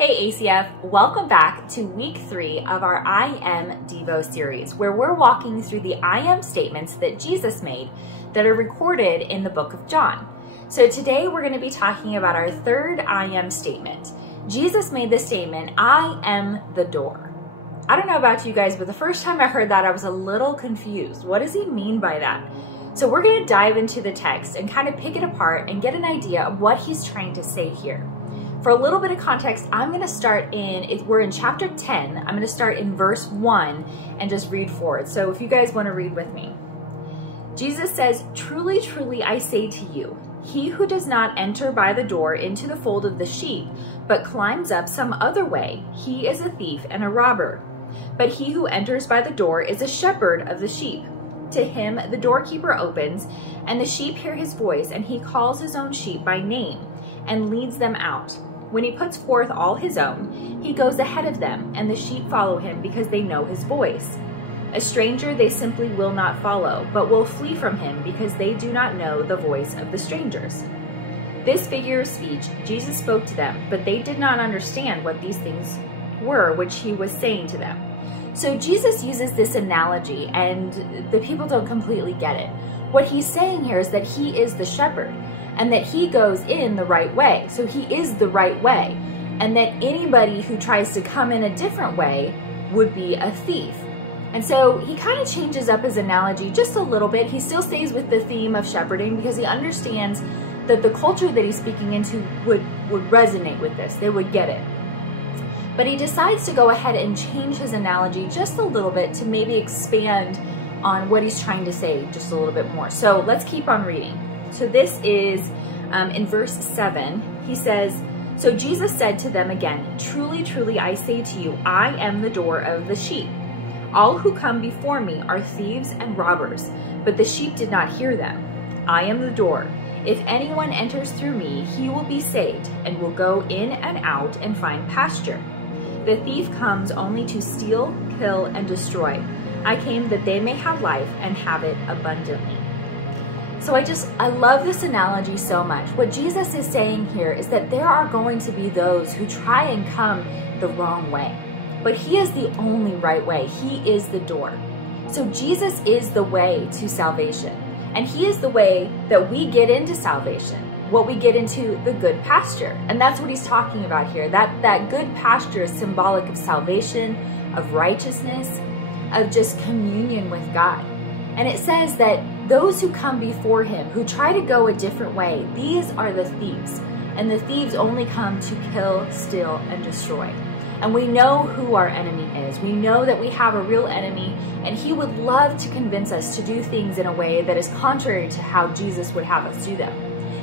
Hey ACF, welcome back to week 3 of our I Am Devo series, where we're walking through the I Am statements that Jesus made that are recorded in the book of John. So today we're going to be talking about our third I Am statement. Jesus made the statement, I am the door. I don't know about you guys, but the first time I heard that, I was a little confused. What does he mean by that? So we're going to dive into the text and kind of pick it apart and get an idea of what he's trying to say here. For a little bit of context, I'm going to start we're in chapter 10. I'm going to start in verse 1 and just read forward. So if you guys want to read with me. Jesus says, "Truly, truly, I say to you, he who does not enter by the door into the fold of the sheep, but climbs up some other way, he is a thief and a robber. But he who enters by the door is a shepherd of the sheep. To him the doorkeeper opens, and the sheep hear his voice, and he calls his own sheep by name and leads them out. When he puts forth all his own, he goes ahead of them, and the sheep follow him because they know his voice. A stranger they simply will not follow, but will flee from him because they do not know the voice of the strangers." This figure of speech Jesus spoke to them, but they did not understand what these things were which he was saying to them. So Jesus uses this analogy, and the people don't completely get it. What he's saying here is that he is the shepherd, and that he goes in the right way. So he is the right way. And that anybody who tries to come in a different way would be a thief. And so he kind of changes up his analogy just a little bit. He still stays with the theme of shepherding because he understands that the culture that he's speaking into would resonate with this. They would get it. But he decides to go ahead and change his analogy just a little bit to maybe expand on what he's trying to say just a little bit more. So let's keep on reading. So this is in verse 7. He says, "So Jesus said to them again, 'Truly, truly, I say to you, I am the door of the sheep. All who come before me are thieves and robbers, but the sheep did not hear them. I am the door. If anyone enters through me, he will be saved and will go in and out and find pasture. The thief comes only to steal, kill, and destroy. I came that they may have life and have it abundantly.'" So I love this analogy so much. What Jesus is saying here is that there are going to be those who try and come the wrong way, but he is the only right way. He is the door. So Jesus is the way to salvation, and he is the way that we get into salvation, what we get into the good pasture. And that's what he's talking about here. That good pasture is symbolic of salvation, of righteousness, of just communion with God. And it says that those who come before him, who try to go a different way, these are the thieves. And the thieves only come to kill, steal, and destroy. And we know who our enemy is. We know that we have a real enemy, and he would love to convince us to do things in a way that is contrary to how Jesus would have us do them.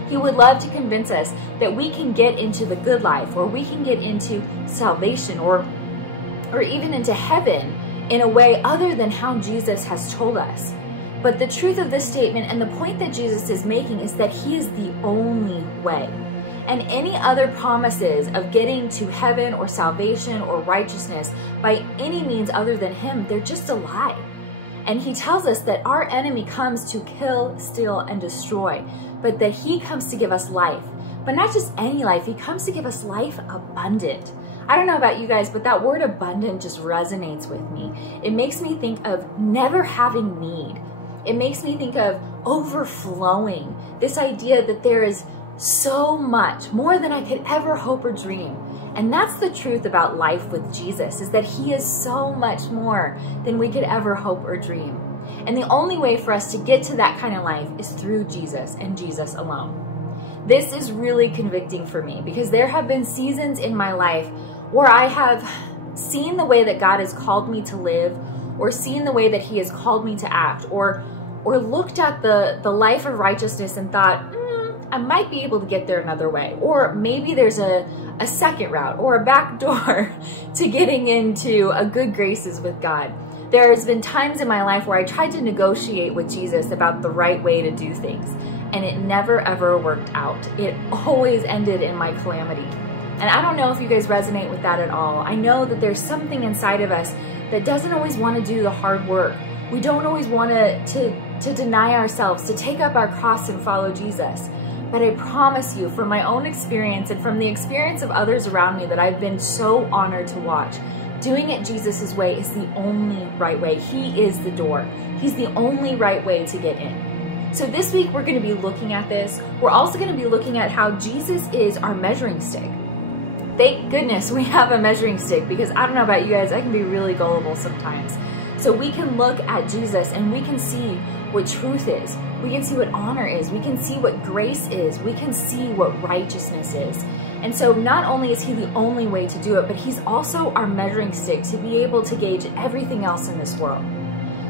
He would love to convince us that we can get into the good life, or we can get into salvation, or even into heaven in a way other than how Jesus has told us. But the truth of this statement and the point that Jesus is making is that he is the only way. And any other promises of getting to heaven or salvation or righteousness by any means other than him, they're just a lie. And he tells us that our enemy comes to kill, steal, and destroy, but that he comes to give us life. But not just any life, he comes to give us life abundant. I don't know about you guys, but that word abundant just resonates with me. It makes me think of never having need. It makes me think of overflowing. This idea that there is so much, more than I could ever hope or dream. And that's the truth about life with Jesus, is that he is so much more than we could ever hope or dream. And the only way for us to get to that kind of life is through Jesus and Jesus alone. This is really convicting for me because there have been seasons in my life where I have seen the way that God has called me to live, or seen the way that he has called me to act, or looked at the life of righteousness and thought, I might be able to get there another way. Or maybe there's a second route or a back door to getting into a good graces with God. There's been times in my life where I tried to negotiate with Jesus about the right way to do things, and it never ever worked out. It always ended in my calamity. And I don't know if you guys resonate with that at all. I know that there's something inside of us that doesn't always want to do the hard work. We don't always want to deny ourselves, to take up our cross and follow Jesus. But I promise you, from my own experience and from the experience of others around me that I've been so honored to watch, doing it Jesus' way is the only right way. He is the door. He's the only right way to get in. So this week we're going to be looking at this. We're also going to be looking at how Jesus is our measuring stick. Thank goodness we have a measuring stick, because I don't know about you guys, I can be really gullible sometimes. So we can look at Jesus and we can see what truth is. We can see what honor is. We can see what grace is. We can see what righteousness is. And so not only is he the only way to do it, but he's also our measuring stick to be able to gauge everything else in this world.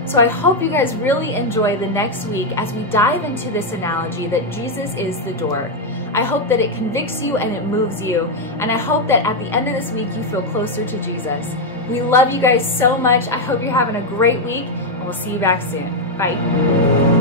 So I hope you guys really enjoy the next week as we dive into this analogy that Jesus is the door. I hope that it convicts you and it moves you. And I hope that at the end of this week, you feel closer to Jesus. We love you guys so much. I hope you're having a great week, and we'll see you back soon. Bye.